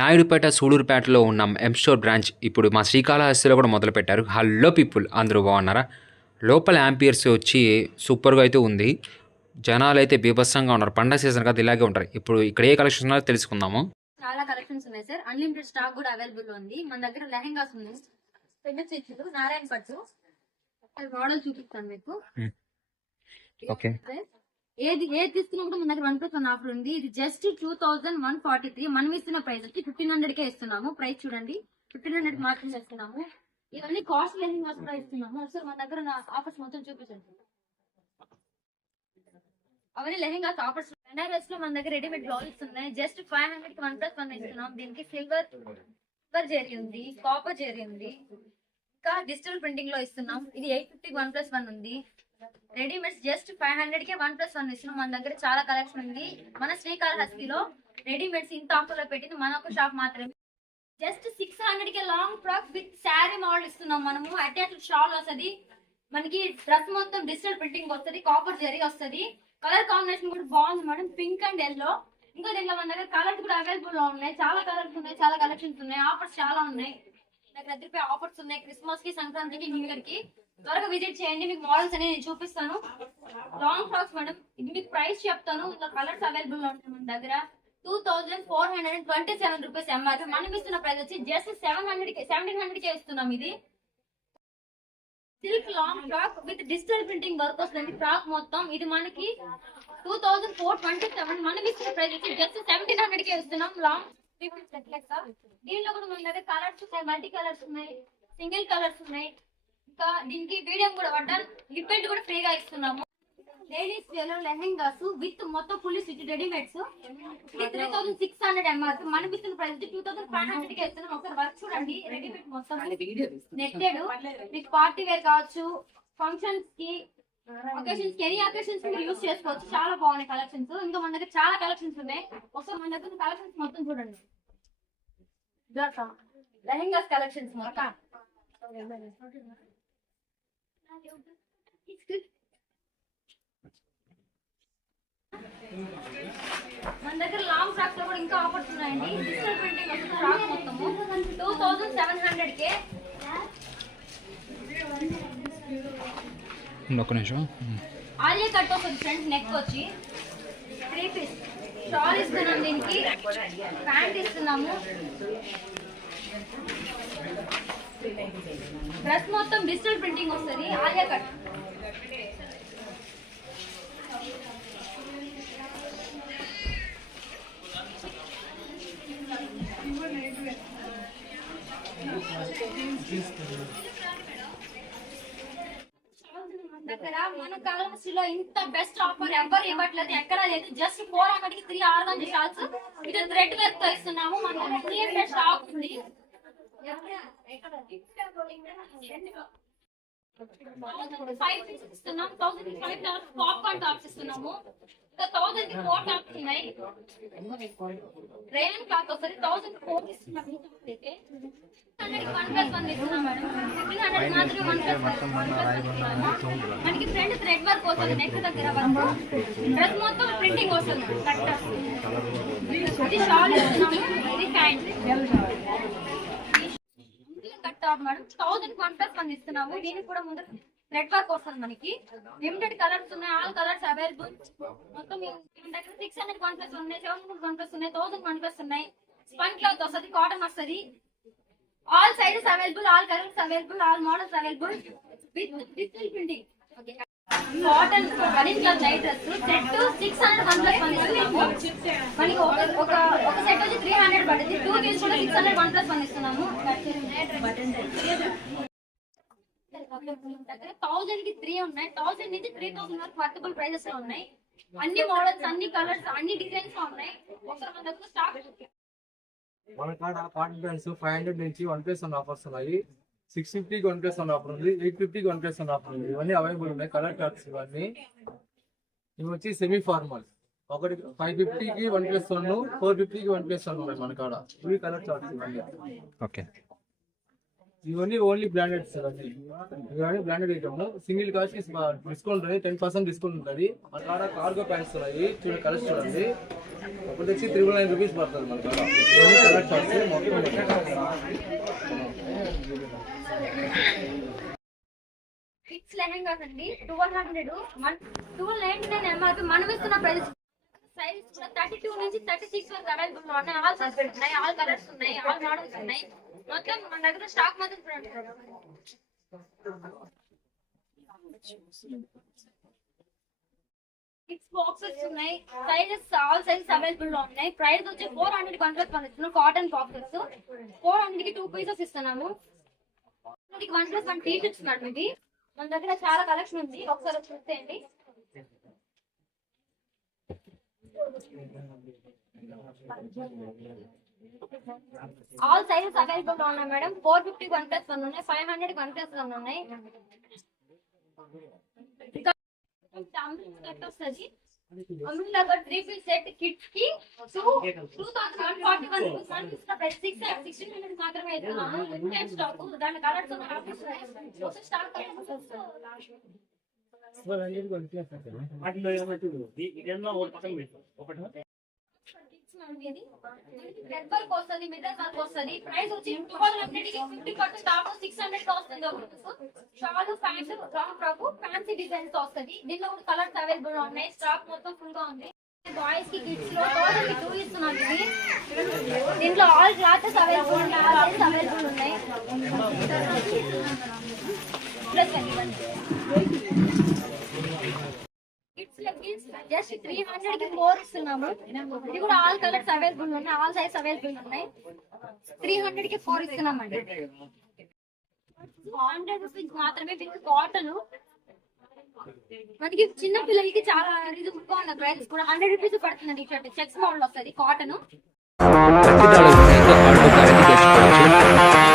నాయుడుపేట, సూళూరుపేటలో ఉన్న ఎం store branch ఇప్పుడు మా శ్రీకాళహస్తిలో కూడా మొదలుపెట్టారు. హలో పీపుల్, అందరూ బాగున్నారా? లోపల యాంపియర్స్ వచ్చి సూపర్గా అయితే ఉంది. జనాలు అయితే బీభత్సంగా ఉన్నారు. పండగ సీజన్ కదా, ఇలాగే ఉంటారు. ఇప్పుడు ఇక్కడ ఏ కలెక్షన్ ఉన్నారో తెలుసుకుందాము. చాలా కలెక్షన్స్ ఉన్నాయి సార్. అన్లిమిటెడ్ స్టాక్ కూడా అవైలబుల్ ఉంది. మన దగ్గర లెహెంగాస్ ఉన్నాయి, పెద్ద చేతులు, నారాయణ పట్టు మోడల్ చూపిస్తాను మీకు. ఓకే, ఏది తీసుకున్నా కూడా మన దగ్గర 1+1 ఆఫర్ ఉంది. ఇది జస్ట్ 2143. మనం ఇస్తున్న ప్రైస్ వచ్చి 1500 కే ఇస్తున్నాము. ప్రైస్ చూడండి, 1500 మాత్రమే ఇస్తున్నాము. ఇవన్నీ కాస్ట్ లెహెంగాస్ కూడా ఇస్తున్నాము. సార్ మన దగ్గర ఆఫర్స్ మొత్తం చూపించండి. అవన్నీ లెహెంగాస్ ఆఫర్స్. బెనారస్ లో మన దగ్గర రెడీమేడ్ బ్లౌజెస్ ఉన్నాయి. జస్ట్ 500 కి 1+1 ఇస్తున్నాం. దీనికి సిల్వర్ జెరీ ఉంది, కాపర్ జెరీ ఉంది, ఇంకా డిజిటల్ ప్రింటింగ్ లో ఇస్తున్నాం. ఇది 850 కి 1+1 ఉంది. రెడీమేడ్స్ జస్ట్ 500 కి 1+1 ఇస్తున్నాం. మన దగ్గర చాలా కలెక్షన్ ఉంది. మన శ్రీకాళహస్తిలో రెడీమేడ్స్ ఇంత ఆఫర్ లో పెట్టింది మన ఒక షాప్ మాత్రమే. జస్ట్ 600 కి long frock with sari model ఇస్తున్నాం. మనము అటాచ్డ్ షాల్ వస్తుంది. మనకి డ్రెస్ మొత్తం డిజిటల్ ప్రింటింగ్ వస్తుంది, కాపర్ జెరీ వస్తుంది. కలర్ కాంబినేషన్ కూడా బాగుంది మేడం, పింక్ అండ్ ఎల్లో. ఇంకా దీంట్లో మన దగ్గర కలర్స్ కూడా అవైలబుల్ లో ఉన్నాయి. చాలా కలర్స్ ఉన్నాయి, చాలా కలెక్షన్స్ ఉన్నాయి, ఆఫర్స్ చాలా ఉన్నాయి. దగ్గర దగ్గర ఆఫర్స్ ఉన్నాయి క్రిస్మస్ కి, సంక్రాంతికి, న్యూ ఇయర్ కి. త్వరగా విజిట్ చేయండి. మీకు మోడల్స్ అనేది నేను చూపిస్తాను. లాంగ్ ఫ్రాక్స్ మేడం, ఇది మీకు ప్రైస్ చెప్తాను. ఇంకా కలర్స్ అవైలబుల్ లో ఉంటాయి మన దగ్గర. 2427 రూపీస్ ఎంఆర్పీ. మనం ఇస్తున్న ప్రైస్ వచ్చి జస్ట్ 1700 కే ఇస్తున్నాం. ఇది silk long frock with digital printing work వస్తుంది ఫ్రాక్ మొత్తం. ఇది మనకి 2427. మనం ఇస్తున్న ప్రైస్ వచ్చి జస్ట్ 1700 కే ఇస్తున్నాం. లాంగ్ దీనిలో కూడా మన దగ్గర కలర్స్ ఉన్నాయి, మల్టీ కలర్స్ ఉన్నాయి, సింగిల్ కలర్స్ ఉన్నాయి. ఇంకా దీనికి వీడియో కూడా పడ్డాను, లిపెంట్ కూడా ఫ్రీగా ఇస్తున్నాము. లేడీస్ వేలో లెహెంగాస్ విత్ మొత్తం ఫుల్ స్టిచ్ రెడీమేడ్స్. ఇది 3600 ఎంఆర్పీ. మనం ఇస్తున్న ప్రైస్ 2500 కి ఇస్తున్నాం. ఒకసారి వర్క్ చూడండి. రెడీమేడ్ మొత్తం నెట్టెడ్. మీకు పార్టీ వేర్ కావచ్చు, ఫంక్షన్స్ కి, అకేషన్స్ కి, ఎనీ అకేషన్స్ కి యూస్ చేసుకోవచ్చు. చాలా బాగున్నాయి కలెక్షన్స్. ఇంకా మన దగ్గర చాలా కలెక్షన్స్ ఉన్నాయి. ఒకసారి మన దగ్గర కలెక్షన్స్ మొత్తం చూడండి. లెహెంగాస్ కలెక్షన్స్ మొత్తం మన దగ్గర లాంగ్ ఫ్రాక్స్ లో కూడా ఇంకా ఆఫర్స్ ఉన్నాయండి. డిజిటల్ ప్రింటింగ్ వస్తుంది ఫ్రాక్ మొత్తము 2700 కే. ఒక్క నిమిషం. ఆలియా కట్ వస్తుంది ఫ్రంట్ నెక్ వచ్చి 3 పీస్ షాల్ ఇస్తున్నాం. దీనికి ప్యాంట్ ఇస్తున్నాము. డ్రెస్ మొత్తం డిజిటల్ ప్రింటింగ్ వస్తుంది, ఆలియా కట్. దగ్గర మన కాలనీలో ఇంత బెస్ట్ ఆఫర్ ఎవరు ఇవ్వట్లేదు, ఎక్కడ లేదు. జస్ట్ 400 కి 3 ఆర్గంజా షాల్స్ ఇది థ్రెడ్ వర్క్ తో ఇస్తున్నాము. మన దగ్గర స్టాక్ ఉంది. 5 పీసెస్ ఇస్తున్నాం. 1005 పాప్కార్న్ టాప్స్ ఇస్తున్నాము. ఇంకా 1000 కి 4 టాప్స్ ఉన్నాయి. రేయన్ క్లాత్ వస్తుంది 1004 ఇస్తున్నాము. 1+1 ఇస్తున్నాం మేడం. 1500 మాత్రమే 1+1. మనకి ఫ్రంట్ థ్రెడ్ వర్క్ వస్తుంది, నెక్ దగ్గర వర్క్, డ్రెస్ మొత్తం ప్రింటింగ్ వస్తుంది. ఇది షాల్ ఇస్తున్నాము, ఇది ప్యాంట్. కట్ టాప్ మేడం 1000 1+1 ఇస్తున్నాము. దీనికి కూడా ముందు థ్రెడ్ వర్క్ వస్తుంది. మనకి లిమిటెడ్ కలర్స్ ఉన్నాయి, ఆల్ కలర్స్ అవైలబుల్. మొత్తం 600 1+1 ఉన్నాయి, 700 1+1 ఉన్నాయి, 1000 1+1 ఉన్నాయి. స్పన్ క్లాత్ వస్తుంది, కాటన్ వస్తుంది. All sizes available, all colours available, all models available with digital printing. Cotton running cloth night dress set 600 1+1 ఇస్తున్నాము. మనకి ఒక సెట్ వచ్చి 300 పడుతుంది. 2 పీస్ కూడా 600 1+1 ఇస్తున్నాము. 1000 కి 3 ఉన్నాయి. 1000 నుంచి 3000 వరకు వర్తబుల్ ప్రైజెస్ లో ఉన్నాయి. అన్ని మోడల్స్, అన్ని కలర్స్, అన్ని డిజైన్స్ లో ఉన్నాయి. ఒకసారి మన దగ్గర స్టాక్ మన కాడ కాటన్ ప్యాంట్స్ 500 నుంచి 1+1 ఆఫర్స్ ఉన్నాయి. 650 కి 1+1 ఆఫర్ ఉంది, 850 కి 1+1 ఆఫర్ ఉంది. ఇవన్నీ అవైలబుల్ ఉన్నాయి. కలర్ చార్ట్స్ ఇవన్నీ. ఇవి వచ్చి సెమీ ఫార్మల్. ఒకటి 550 కి 1+1, 450 కి 1+1 ఉన్నాయి మన కాడ. ఇవి కలర్ చార్ట్స్ ఇవన్నీ. ఓకే, ఇవన్నీ ఓన్లీ బ్రాండెడ్ సార్ అన్ని ఇవన్నీ branded item single cost discount ఉంటుంది 10% డిస్కౌంట్ ఉంటుంది మన కాడ కార్గో ప్యాంట్స్ ఉన్నాయి చూడండి కలర్స్ చూడండి అప్పుడు తెచ్చి 399 రూపీస్ పడుతుంది మన కాడ ఇవన్నీ కలర్ చార్ట్స్ కిడ్స్ లెహంగాస్ అండి 1299 ఎంఆర్పి మనం ఇస్తున్న ప్రైస్ సైజ్ కూడా 32 నుంచి 36 వరకు అవైలబుల్ ఉన్నాయి ఆల్ సైజెస్ ఉన్నాయి ఆల్ కలర్స్ ఉన్నాయి ఆల్ మోడల్స్ ఉన్నాయి మొత్తం మన దగ్గర స్టాక్ మాత్రం కిడ్స్ బాక్సెస్ ఉన్నాయి సైజెస్ ఆల్ సైజెస్ అవైలబుల్ లో ఉన్నాయి ప్రైస్ వచ్చి 400 కాంట్రాక్ట్ పంపిస్తున్నాం కాటన్ బాక్సెస్ 400 కి 2 పీసెస్ ఇస్తున్నాము 1+1 టీ షర్ట్స్ మేడం ఇది మన దగ్గర చాలా కలెక్షన్ ఉంది ఒకసారి చూసేయండి ఆల్ సైజెస్ అవైలబుల్ లో ఉన్నాయి మేడం 450 1+1 ఉన్నాయి 500 1+1 ఉన్నాయి వస్తుంది అమ్ములా 3 పీస్ సెట్ కిడ్స్ కి 2141 రూపీస్ ప్రైస్ 1600 మాత్రమే ఇస్తున్నాము లిమిటెడ్ స్టాక్ దాని కలర్స్ ఉన్నాయి స్టాక్ రెడ్బల్ వస్తుంది మిడిల్ బాల్ వస్తుంది ప్రైస్ వచ్చి 1200 కి 50% ఆఫ్ 600 కి వస్తుంది short pant long frock fancy designs వస్తుంది దీనిలో కూడా కలర్స్ అవైలబుల్ ఉన్నాయి స్టాక్ మొత్తం ఫుల్ గా ఉంది బాయ్స్ కి కిడ్స్ లో టోటల్ 2 ఇస్తున్నాం ఇది దీంట్లో ఆల్ క్లాసెస్ అవైలబుల్ ఉన్నాయి ఆల్ సైజెస్ అవైలబుల్ ఉన్నాయి ప్లస్ కిడ్స్ లెగ్గిన్స్ జస్ట్ 300 కి 4 ఇస్తున్నాము ఇది కూడా ఆల్ కలర్స్ అవైలబుల్ ఉన్నాయి ఆల్ సైజ్ అవైలబుల్ ఉన్నాయి 300 కి 4 ఇస్తున్నామండి 100 రూపీస్ మాత్రమే విత్ కాటన్ మనకి చిన్న పిల్లలకి చాలా రీజనబుల్ గా ఉన్న ప్రైస్ కూడా 100 రూపీస్ పడుతుంది షర్ట్ చెక్స్ మోడల్ వస్తుంది కాటన్ $30 అయితే ఆర్డర్ ఖరీదు చేసుకోవచ్చు